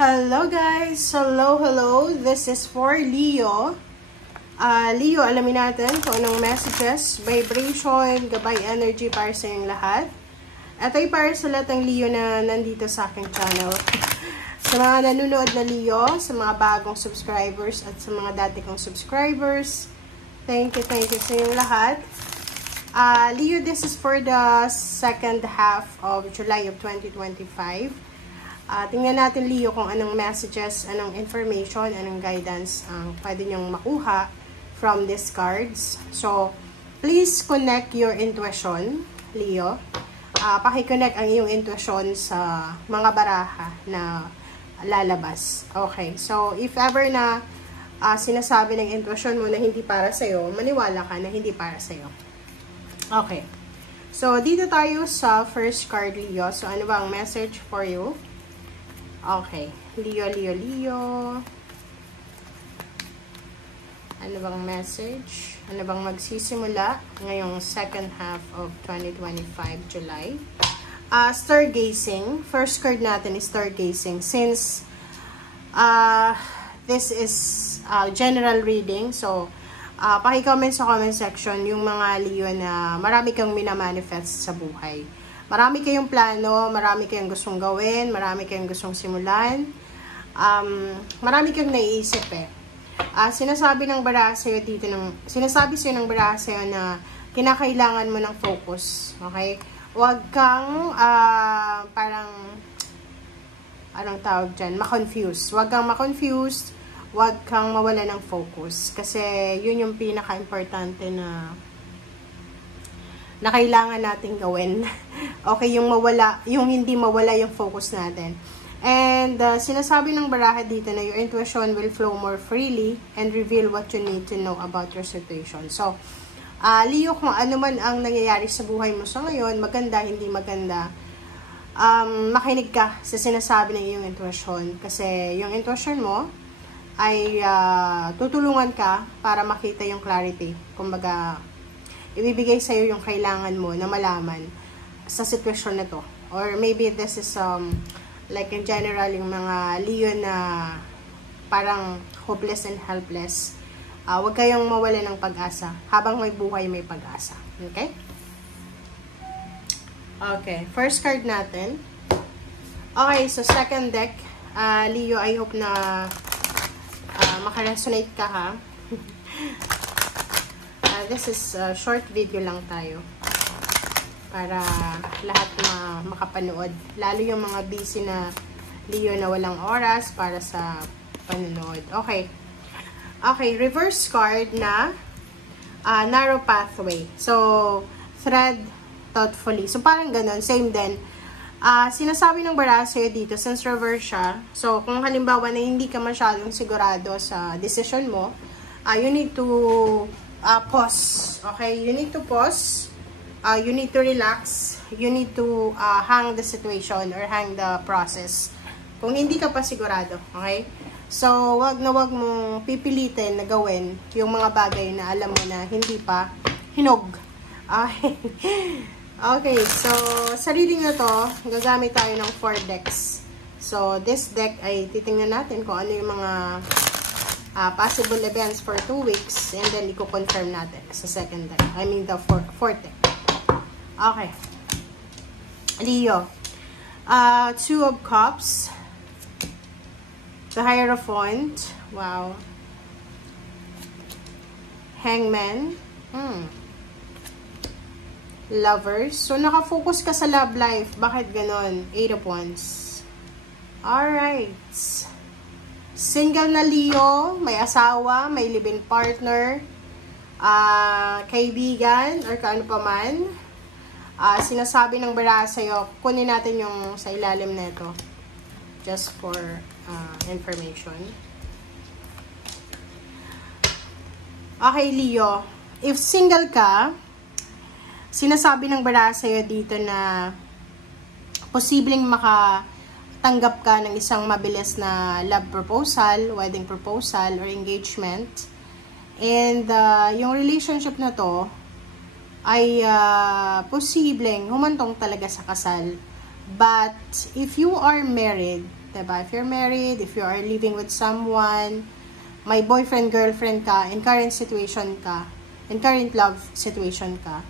Hello guys! Hello! This is for Leo. Leo, alamin natin kung anong messages, vibration, gabay energy para sa inyong lahat. Ito ay para sa lahat ng Leo na nandito sa aking channel. Sa mga nanonood na Leo, sa mga bagong subscribers at sa mga dati kong subscribers, thank you sa inyong lahat. Leo, this is for the second half of July of 2025. Tingnan natin, Leo, kung anong messages, anong information, anong guidance ang pwede nyong makuha from these cards. So, please connect your intuition, Leo. Paki-connect ang iyong intuition sa mga baraha na lalabas. Okay, so if ever na sinasabi ng intuition mo na hindi para sa'yo, maniwala ka na hindi para sa'yo. Okay, so dito tayo sa first card, Leo. So, ano ba ang message for you? Okay, Leo. Ano bang message? Ano bang magsisimula ngayong second half of 2025, July? Stargazing. First card natin is stargazing. Since this is general reading, so paki-comment sa comment section yung mga Leo na marami kang minamanifest sa buhay. Marami kayong plano, marami kayong gustong gawin, marami kayong gustong simulan. Marami kayong naiisip eh. Sinasabi ng baraha sa'yo dito, sinasabi sa'yo ng baraha sa'yo na kinakailangan mo ng focus. Okay? Huwag kang parang, anong tawag dyan, ma-confuse. Huwag kang ma-confuse, huwag kang mawala ng focus. Kasi yun yung pinaka-importante na kailangan nating gawin. Okay, yung hindi mawala yung focus natin. And sinasabi ng baraha dito na your intuition will flow more freely and reveal what you need to know about your situation. So, Leo, kung ano man ang nangyayari sa buhay mo sa ngayon, maganda, hindi maganda, makinig ka sa sinasabi ng iyong intuition. Kasi yung intuition mo ay tutulungan ka para makita yung clarity. Kumbaga, ibibigay sa'yo yung kailangan mo na malaman sa sitwasyon na to. Or maybe this is like in general yung mga Leo na parang hopeless and helpless. Huwag kayong mawala ng pag-asa. Habang may buhay, may pag-asa. Okay? Okay. First card natin. Okay, so second deck. Leo, I hope na makaresonate ka, ha? This is short video lang tayo para lahat makapanood, lalo yung mga busy na Leo na walang oras para sa panonood. Okay, reverse card na narrow pathway. So, thread thoughtfully. So, parang ganun, same din. Sinasabi ng baraha sa'yo dito, since reverse siya, so kung halimbawa na hindi ka masyadong sigurado sa decision mo, you need to pause. Okay? You need to pause. You need to relax. You need to hang the situation or hang the process. Kung hindi ka pa sigurado. Okay? So, wag mong pipilitin na gawin yung mga bagay na alam mo na hindi pa hinog. Okay? Okay. So, sa reading na to, gagamit tayo ng 4 decks. So, this deck ay titingnan natin kung ano yung mga possible events for 2 weeks, and then i-confirm natin sa second deck. I mean the fourth deck. Okay. Leo. 2 of Cups. The Hierophant. Wow. Hangman. Lovers. So, nakafocus ka sa love life. Bakit ganon? 8 of Wands. Alright. Single na Leo, may asawa, may live-in partner, kaibigan, or kaano pa man. Sinasabi ng baraha sa'yo, kunin natin yung sa ilalim na ito. Just for information. Okay, Leo. If single ka, sinasabi ng baraha sa'yo dito na posibleng tanggap ka ng isang mabilis na love proposal, wedding proposal, or engagement. And yung relationship na to ay posibleng humantong talaga sa kasal. But if you are married, diba? If you're married, if you are living with someone, may boyfriend, girlfriend ka, in current situation ka, in current love situation ka,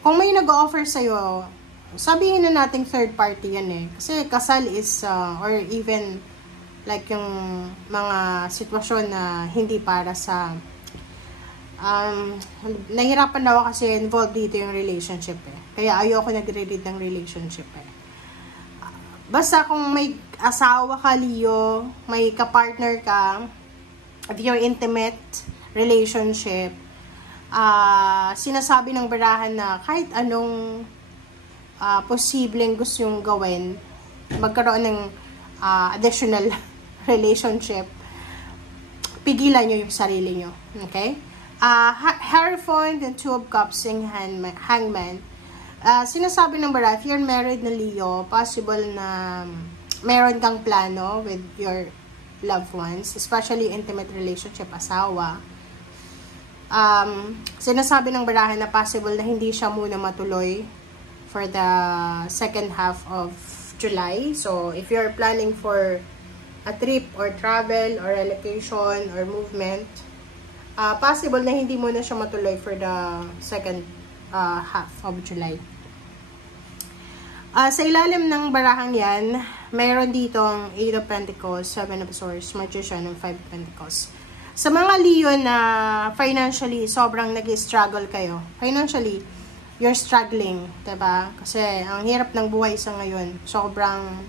kung may nag-offer sa'yo, sabihin na natin third party yan eh. Kasi kasal is, or even like yung mga sitwasyon na hindi para sa, nahirapan daw kasi involved dito yung relationship eh. Kaya ayoko nagre-read ng relationship eh. Basta kung may asawa ka, Leo, may kapartner ka, if you're intimate relationship, sinasabi ng barahan na kahit anong posibleng gusto yung gawin, magkaroon ng additional relationship, pigilan nyo yung sarili nyo. Okay? Hierophant and Two of Cups and Hangman. Sinasabi ng barahan, if you're married na Leo, possible na meron kang plano with your loved ones, especially intimate relationship, asawa. Sinasabi ng barahan na possible na hindi siya muna matuloy for the second half of July. So, if you're planning for a trip or travel or relocation or movement, possible na hindi muna siya matuloy for the second half of July. Sa ilalim ng barahang yan, mayroon ditong 8 of Pentacles, 7 of Swords, Magician, and 5 of Pentacles. Sa mga Leo na financially sobrang nag-struggle kayo, financially, you're struggling, diba? Kasi ang hirap ng buhay sa ngayon, sobrang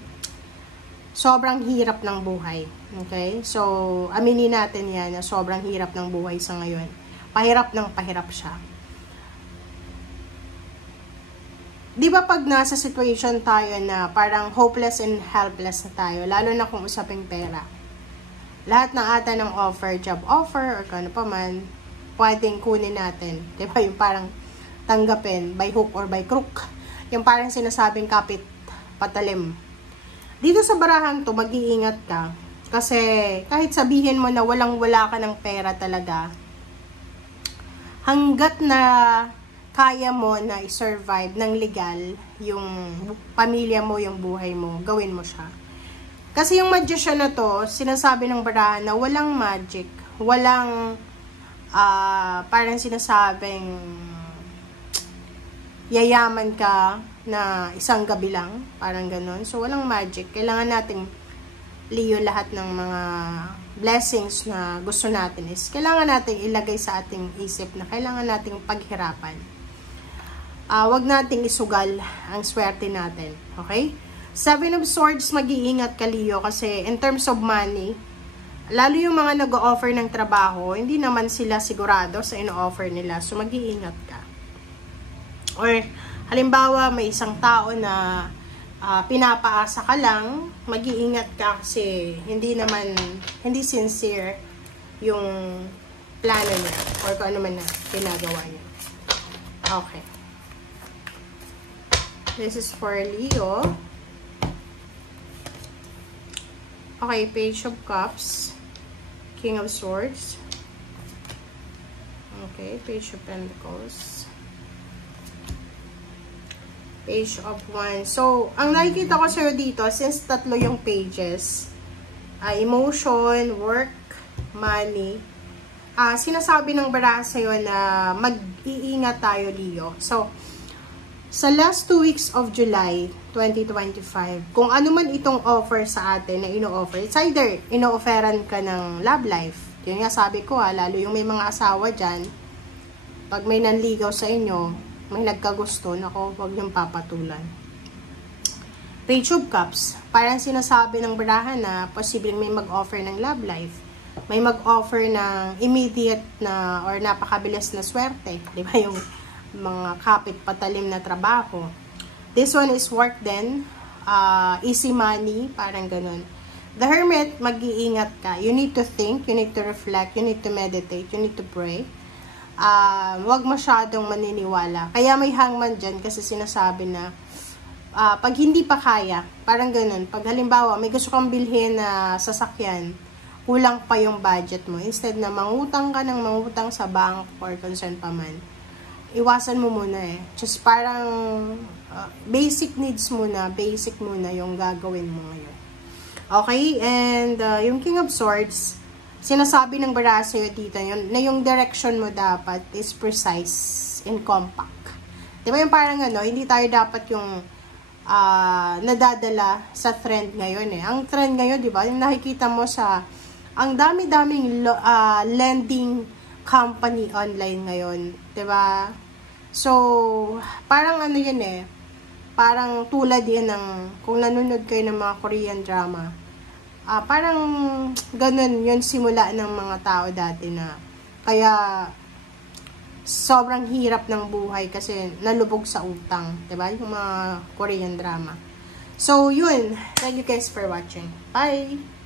hirap ng buhay. Okay? So, aminin natin yan na sobrang hirap ng buhay sa ngayon. Pahirap ng pahirap siya. Di ba pag nasa situation tayo na parang hopeless and helpless na tayo, lalo na kung usaping pera, lahat ng ata ng offer, job offer, or kano pa man, pwedeng kunin natin. Di ba? Yung parang tanggapin by hook or by crook. Yung parang sinasabing kapit patalim. Dito sa barahang to, mag-iingat ka. Kasi kahit sabihin mo na walang-wala ka ng pera talaga, hanggat na kaya mo na i-survive ng legal yung pamilya mo, yung buhay mo, gawin mo siya. Kasi yung magician na to, sinasabi ng barahan na walang magic, walang parang sinasabing yayaman ka na isang gabi lang, parang ganun. So, walang magic. Kailangan nating Leo lahat ng mga blessings na gusto natin is kailangan nating ilagay sa ating isip na kailangan nating paghirapan. Wag nating isugal ang swerte natin. Okay? 7 of Swords, mag-iingat ka, Leo, kasi in terms of money, lalo yung mga nag-o-offer ng trabaho, hindi naman sila sigurado sa ino-offer nila. So, mag-iingat ka. Or, halimbawa, may isang tao na pinapaasa ka lang, mag-iingat ka kasi hindi sincere yung plano niya or kung ano man na ginagawa niya. Okay. This is for Leo. Okay, Page of Cups, King of Swords. Okay, Page of Pentacles, Page of Wands. So, ang nakikita ko sa'yo dito, since tatlo yung pages, emotion, work, money, sinasabi ng baraha sa'yo na mag-iingat tayo, Leo. So, sa last 2 weeks of July 2025, kung ano man itong offer sa atin na ino-offer, it's either ino-offeran ka ng love life. Yun nga sabi ko lalo yung may mga asawa dyan, pag may nanligaw sa inyo, may nagkagusto, nako, huwag niyong papatulan. Page of Cups, parang sinasabi ng barahan na posibleng may mag-offer ng love life. May mag-offer ng immediate na or napakabilis na swerte. Di ba yung mga kapit patalim na trabaho. This one is work din. Easy money, parang ganun. The Hermit, mag-iingat ka. You need to think, you need to reflect, you need to meditate, you need to pray. Huwag masyadong maniniwala. Kaya may Hangman dyan kasi sinasabi na pag hindi pa kaya, parang ganun. Pag halimbawa, may gusto kang bilhin na sasakyan, kulang pa yung budget mo. Instead na mangutang ka ng mangutang sa bank or concern pa man, iwasan mo muna Just parang basic needs muna, basic muna yung gagawin mo ngayon. Okay? And yung King of Swords, sinasabi ng bara sa'yo dito yun, na yung direction mo dapat is precise and compact. Diba yung parang hindi tayo dapat yung nadadala sa trend ngayon eh. Ang trend ngayon, diba, yung nakikita mo sa, ang dami-daming lending company online ngayon. Diba? So, parang yun eh, parang tulad yan ng, kung nanonood kayo ng mga Korean drama, parang ganun yun simula ng mga tao dati na, kaya sobrang hirap ng buhay kasi nalubog sa utang, diba? Yung mga Korean drama. So, yun. Thank you guys for watching. Bye!